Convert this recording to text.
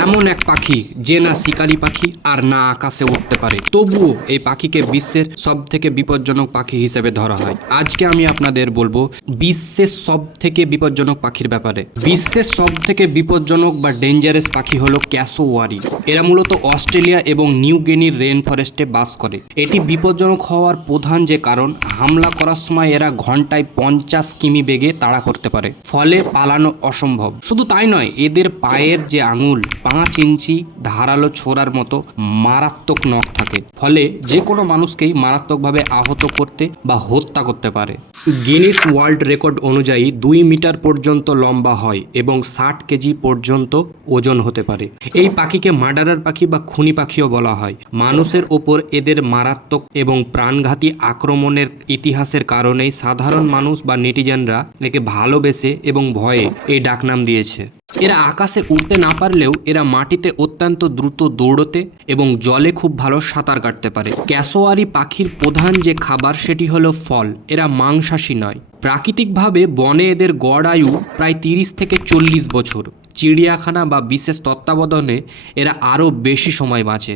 এমন এক পাখি যে না শিকারী পাখি আর না আকাশে উঠতে পারে, তবুও এই পাখিকে বিশ্বের সব থেকে বিপজ্জনক পাখি হিসেবে ধরা হয়। আজকে আমি আপনাদের বলবো বিশ্বের সব থেকে বিপজ্জনক পাখির ব্যাপারে। বিশ্বের সব থেকে বিপজ্জনক বা ডেঞ্জারাস পাখি হলো ক্যাসোওয়ারি। এরা মূলত অস্ট্রেলিয়া এবং নিউ গিনির রেন ফরেস্টে বাস করে। এটি বিপজ্জনক হওয়ার প্রধান যে কারণ, হামলা করার সময় এরা ঘন্টায় 50 কিমি বেগে তাড়া করতে পারে, ফলে পালানো অসম্ভব। শুধু তাই নয়, এদের পায়ের যে আঙুল 5 ইঞ্চি ধারালো ছোড়ার মতো মারাত্মক নখ থাকে, ফলে যে কোনো মানুষকেই মারাত্মকভাবে আহত করতে বা হত্যা করতে পারে। গিনিস ওয়ার্ল্ড রেকর্ড অনুযায়ী 2 মিটার পর্যন্ত লম্বা হয় এবং 60 কেজি পর্যন্ত ওজন হতে পারে। এই পাখিকে মার্ডারার পাখি বা খুনি পাখিও বলা হয়। মানুষের ওপর এদের মারাত্মক এবং প্রাণঘাতী আক্রমণের ইতিহাসের কারণেই সাধারণ মানুষ বা নেটিজেনরা একে ভালোবেসে এবং ভয়ে এই ডাকনাম দিয়েছে। এরা আকাশে উড়তে না পারলেও এরা মাটিতে অত্যন্ত দ্রুত দৌড়তে এবং জলে খুব ভালো সাঁতার কাটতে পারে। ক্যাসোয়ারি পাখির প্রধান যে খাবার সেটি হলো ফল। এরা মাংসাশী নয়। প্রাকৃতিকভাবে বনে এদের গড় আয়ু প্রায় 30 থেকে 40 বছর। চিড়িয়াখানা বা বিশেষ তত্ত্বাবধানে এরা আরও বেশি সময় বাঁচে।